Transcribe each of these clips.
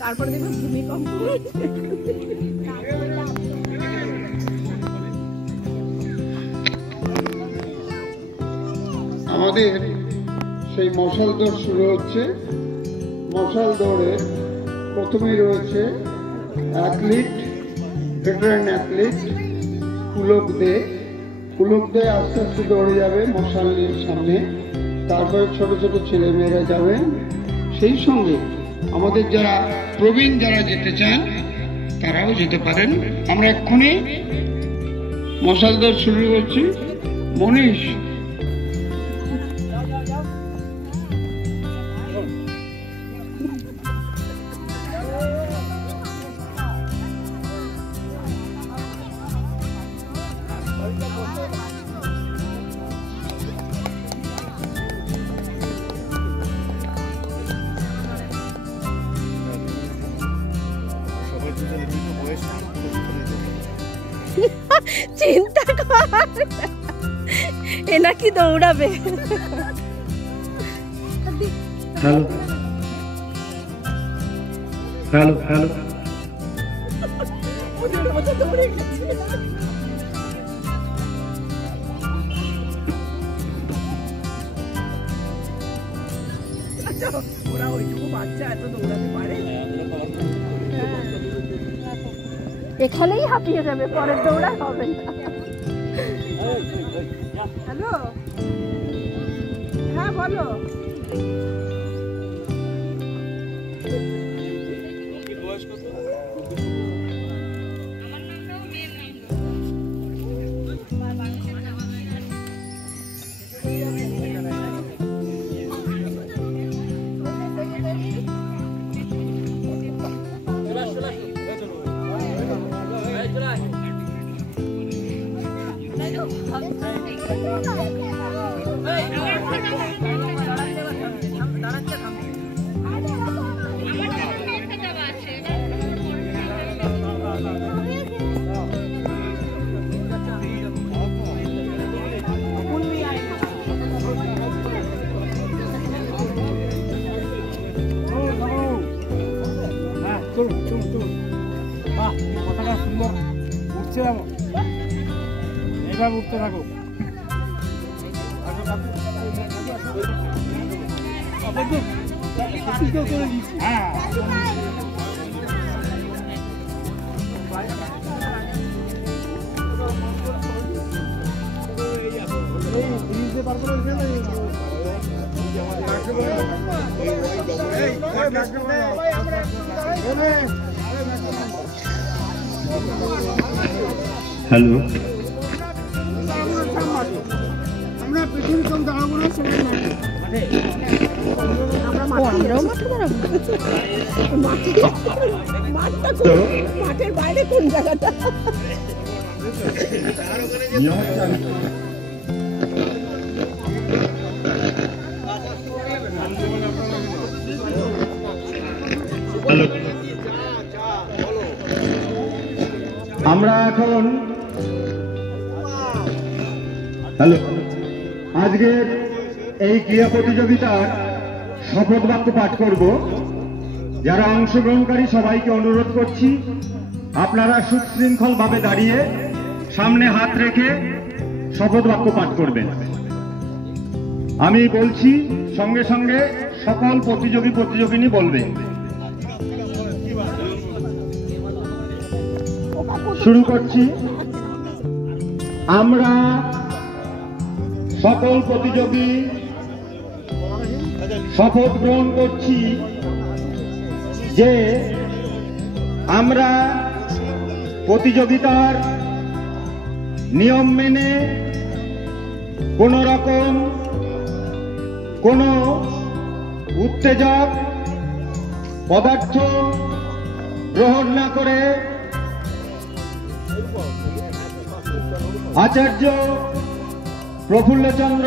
তারপরে দেখো ভূমিকম্প। আমাদের সেই মশাল দৌড় শুরু হচ্ছে। মশাল দৌড়ে প্রথমেই রয়েছে অ্যাথলিট, ভেটারান অ্যাথলিট পুলক দে। পুলক দে আস্তে আস্তে দৌড়ে যাবে মশালের সামনে, তারপরে ছোট ছোট ছেলে মেয়েরা যাবে। সেই সঙ্গে আমাদের যারা প্রবীণ যারা যেতে চান তারাও যেতে পারেন। আমরা এক্ষুনি মশাল দৌড় শুরু করছি। মনীষ, চিন্তা কর, এ নাকি দৌড়াবে। হ্যালো হ্যালো হ্যালো, ওরা ওইটুকু বাচ্চা এত দৌড়াতে পারে? এখানেই হাঁপিয়ে যাবে, পরের দৌড়া হবে না। হ্যালো, হ্যাঁ বলো। কথাটা সুন্দর উঠছে, এইভাবে উঠতে থাকো। হ্যাঁ, হ্যালো, আমরা পেছনে কম দাঁড়াবো না, মাঠের বাইরে কোন জায়গাটা? আমরা এখন আজকের এই ক্রীড়া প্রতিযোগিতার শপথ বাক্য পাঠ করব। যারা অংশগ্রহণকারী সবাইকে অনুরোধ করছি, আপনারা সুশৃঙ্খল ভাবে দাঁড়িয়ে সামনে হাত রেখে শপথ বাক্য পাঠ করবেন। আমি বলছি, সঙ্গে সঙ্গে সকল প্রতিযোগিনী বলবে। শুরু করছি। আমরা সকল প্রতিযোগী শপথ গ্রহণ করছি যে আমরা প্রতিযোগিতার নিয়ম মেনে কোন রকম কোনো উত্তেজক পদার্থ গ্রহণ না করে আচার্য প্রফুল্লচন্দ্র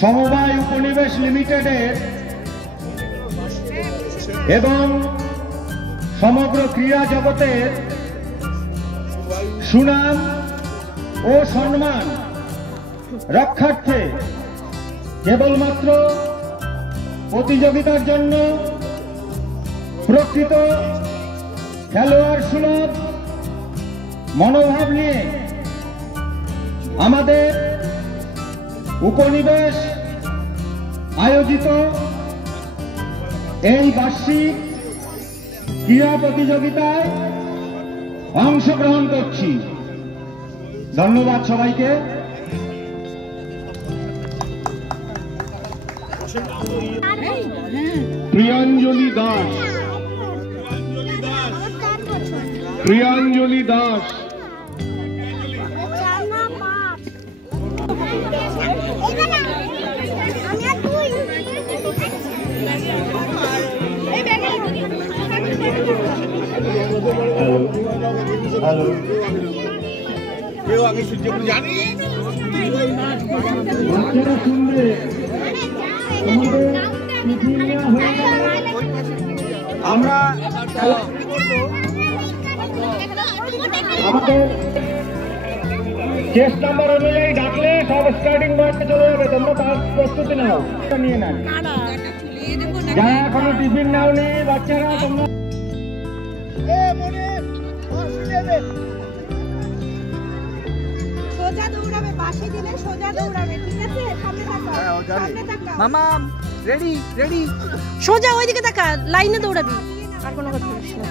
সমবায় উপনিবেশ লিমিটেডের এবং সমগ্র ক্রীড়া জগতের সুনাম ও সম্মান রক্ষার্থে কেবলমাত্র প্রতিযোগিতার জন্য প্রকৃত খেলোয়াড় সুলভ মনোভাব নিয়ে আমাদের উপনিবেশ আয়োজিত এই বার্ষিক ক্রীড়া প্রতিযোগিতায় অংশগ্রহণ করছি। ধন্যবাদ সবাইকে। প্রিয়াঞ্জলি দাস, প্রিয়াঞ্জলি দাস, হ্যালো, কেউ আগে সূর্য জানি বাচ্চারা শুনবে আমরা আমাদের চেস নাম্বার অনুযায়ী ডাকলে সব স্টার্টিং পয়েন্টে চলে যাবে। তোমরা তার প্রস্তুতি নাও, নিয়ে নেন। যারা এখনো টিফিন নাওনি বাচ্চারা, তোমরা সোজা দৌড়াবে, বাঁশি দিলে সোজা দৌড়াবে, ঠিক আছে? সামনে তাকাও, সামনে তাকাও। মামা রেডি রেডি, সোজা ওইদিকে তাকা, লাইনে দৌড়াবি। আর কোনো কথা বলিস না।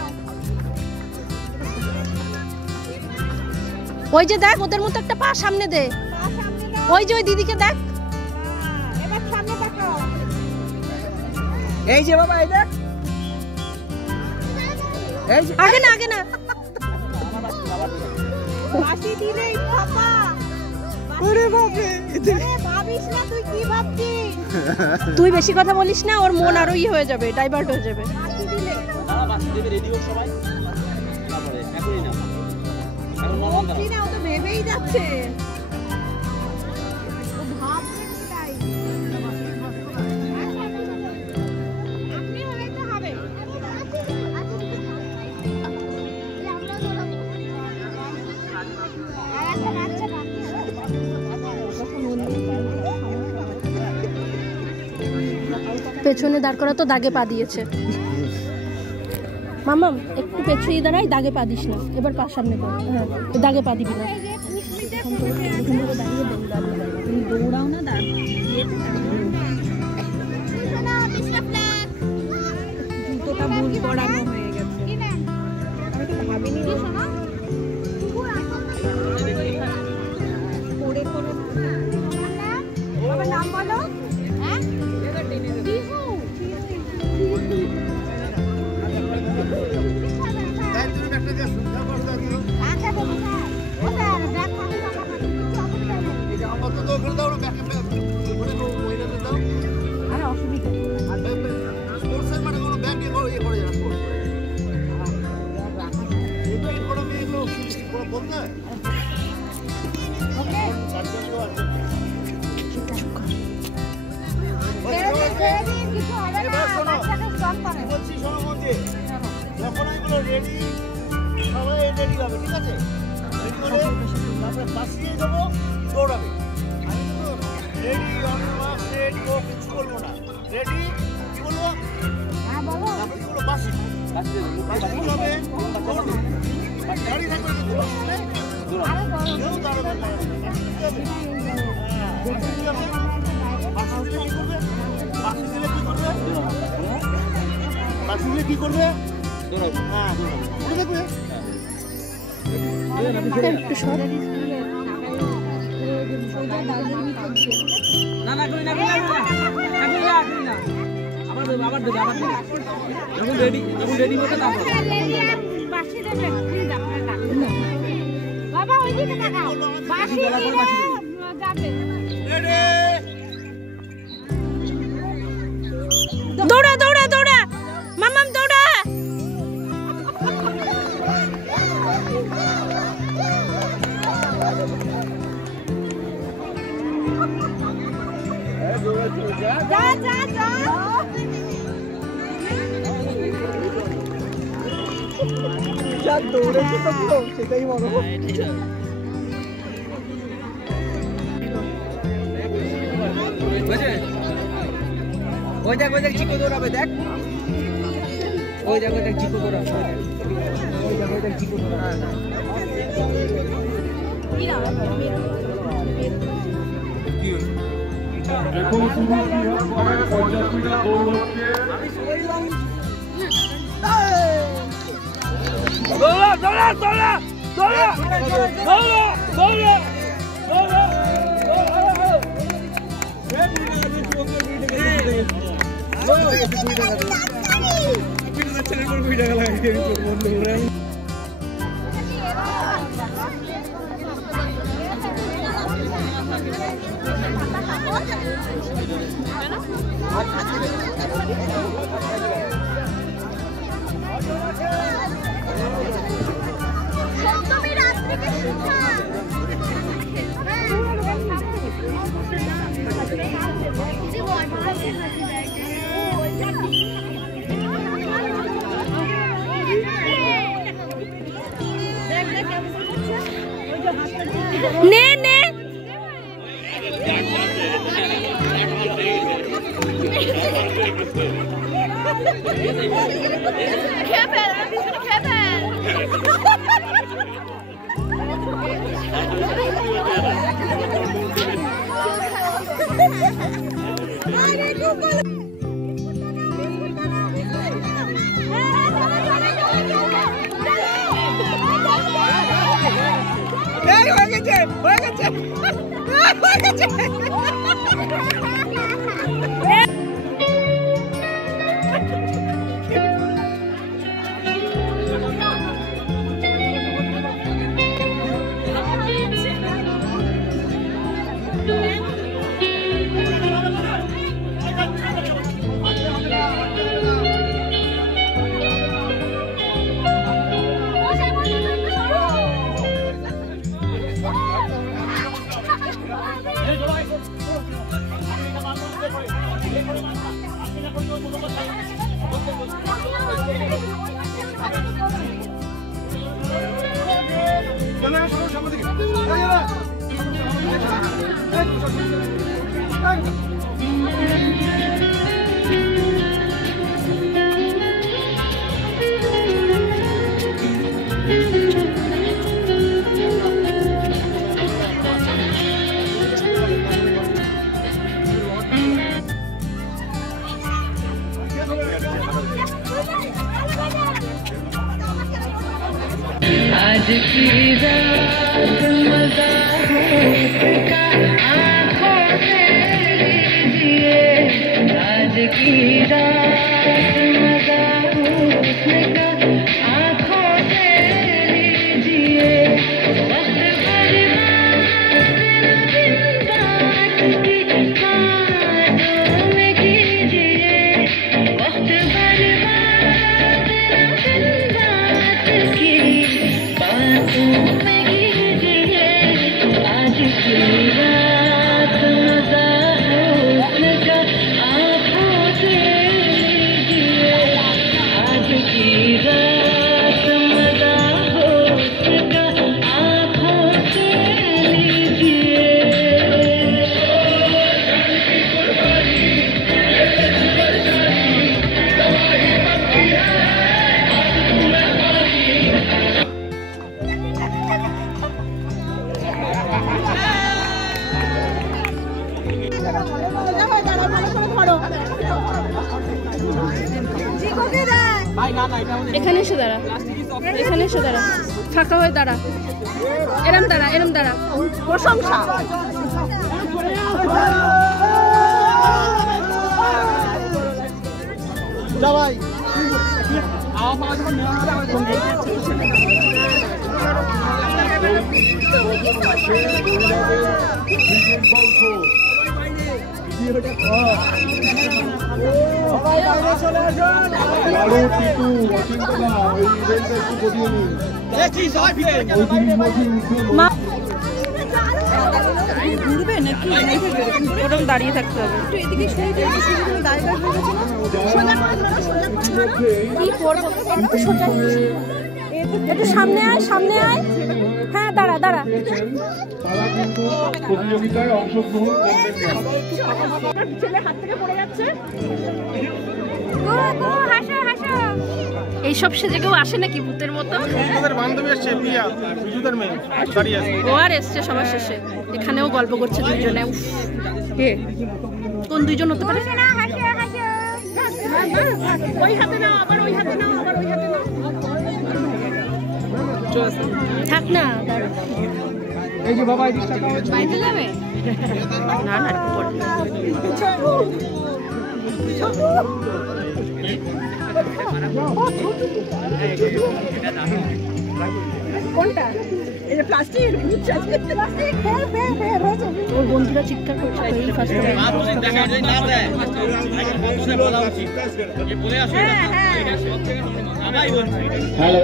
ওই যে দেখ, ওদের মতো একটা পা সামনে দে। পা সামনে দাও। ওই যে ওই দিদিকে দেখ। এবার সামনে তাকাও। এই যে বাবা, এই দেখ, এই যে আগে না, আগে না। বাঁশি দিলেই ফাপা। ওরে বাপরে, আরে ভাবিস না তুই কি ভাবছিস? তুই বেশি কথা বলিস না, ওর মন আরো ই হয়ে যাবে, ডাইভার্ট হয়ে যাবে। বাঁশি দিলে বলছি না, ও তো ভেবেই যাচ্ছে। ও ভাবছে তাই। আপনি হয়তো হবে। আর একটা বাচ্চা বাকি। পেছনে দাঁড় করা তো দাগে পা দিয়েছে। মামা একটু পেছনে দাঁড়াই, দাগে পা দিস না। এবার পা সামনে কর। হ্যাঁ, দাগে পা দিবি না। দৌড়াও না, জুতোটা ভুল পড়ানো হয়ে গেছে। আমি তো ভাবিনি রে সোনা। পড়ে পড়ে বাবা নাম বলো। হ্যাঁ বিহু। আচ্ছা বাবা, ও স্যার ব্যাগ খালি বাবা খালি কিছু অসুবিধা নেই। এটা আমরা তো দৌড় দাও, ব্যাক করে মহিলা দাও। আরে অসুবিধা নেই। আর স্পোর্টসের মানে কোনো ব্যাগ দিয়ে ইয়ে করে যাবে স্পোর্টস। এটা কোনো মেয়েগুলো বলতে হয়। ওকে কিছু হবে না, বাচ্চাকে স্টপ করে। বলছি শোনো মধ্যে, যখন এগুলো রেডি, সবাই রেডি হবে, ঠিক আছে? রেডি করে তারপরে বাসিয়ে দেবো, দৌড়াবে। আমি কিন্তু রেডি অন মাস রেডি ও কিছু বলবো না। রেডি কি বলবো? হ্যাঁ বলো। তারপরে কি বলবো? বাসি বাসি হবে, দৌড়বে। গাড়ি থাকবে কিন্তু বাসিলে আরে বলো। কেউ দাঁড়াবে না, ঠিক আছে? বাসি দিলে কি করবে? বাসি দিলে কি করবে? বাসি দিলে কি করবে? হ্যাঁ, মনে দেখবে। একটু সর। না না করি না, করি না, করি না, করি না, আবার দেবো, আবার দেবো, আবার দেবো। যখন রেডি হবে তারপর বাঁশি দেবেন প্লিজ, আপনারা ডাকুন না। বাবা ওইদিকে তাকাও, বাঁশি দিলে যাবে। দৌড়া দৌড়া দৌড়া, মামাম দৌড়া। যা যা যা। যা দৌড়েছে তো পুরো, সেটাই মনে হয়। বুঝে ওই দেখ চিকো দৌড়াবে দেখ ওই দেখ চিকো দৌড়াবে ওই দেখ চিকো দৌড়াবে এখন শুরু করে 50 মিটার দৌড় হচ্ছে নে নে आज की रात मजा उसका आँखों से लीजिए आज की रात मजा उसका आँखों से लीजिए वक्त এখানে এসে দাঁড়া, এখানে এসে দাঁড়া, ফাঁকা হয়ে দাঁড়া, এরম দাঁড়া, এরম দাঁড়া। প্রশংসা সবাই ঘুরবে নাকি ওরকম দাঁড়িয়ে থাকতে হবে। একটু এদিকে কি করবো? একটু সামনে আয়, সামনে আয়। হ্যাঁ দাঁড়া দাঁড়া। তারা কিন্তু প্রতিযোগিতায় অংশগ্রহণ করবেন না। ছেলে হাত থেকে পড়ে যাচ্ছে। গো গো হাসো হাসো। এইসব সেজে কেউ আসে নাকি ভূতের মতো? আমাদের বান্ধবী এসছে প্রিয়া, বিজুদের মেয়ে দাঁড়িয়ে আছে। ও আর এসছে সবার শেষে। এখানেও গল্প করছে দুইজনে। উফ, কে কোন দুইজন হতে পারে? হাসো হাসো হাসো। ওই হাতে নাও, আবার ওই হাতে নাও, আবার ওই হাতে নাও। থাক না, দাঁড়া। এই যে বাবা এই দিকটা বাইতে যাবে? না না একটু পরে। কোনটা? এই যে plastic, plastic fail fail fail. ওর বন্ধুরা চিৎকার করছে, এই ফার্স্ট টাইম। হ্যালো,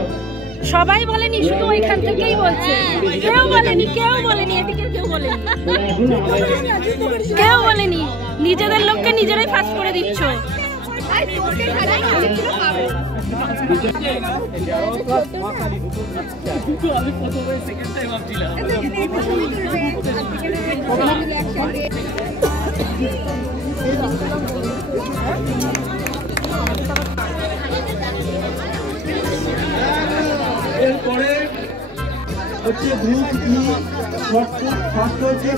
সবাই বলেনি, শুধু ওইখান থেকেই বলছে। কেউ বলেনি, কেউ বলেনি, এদিকে কেউ বলেনি, কেউ বলেনি। নিজেদের লোককে নিজেরাই ফার্স্ট করে দিচ্ছ। এরপরে হচ্ছে গ্রুপ ই শর্টপুট ফার্স্ট হয়েছে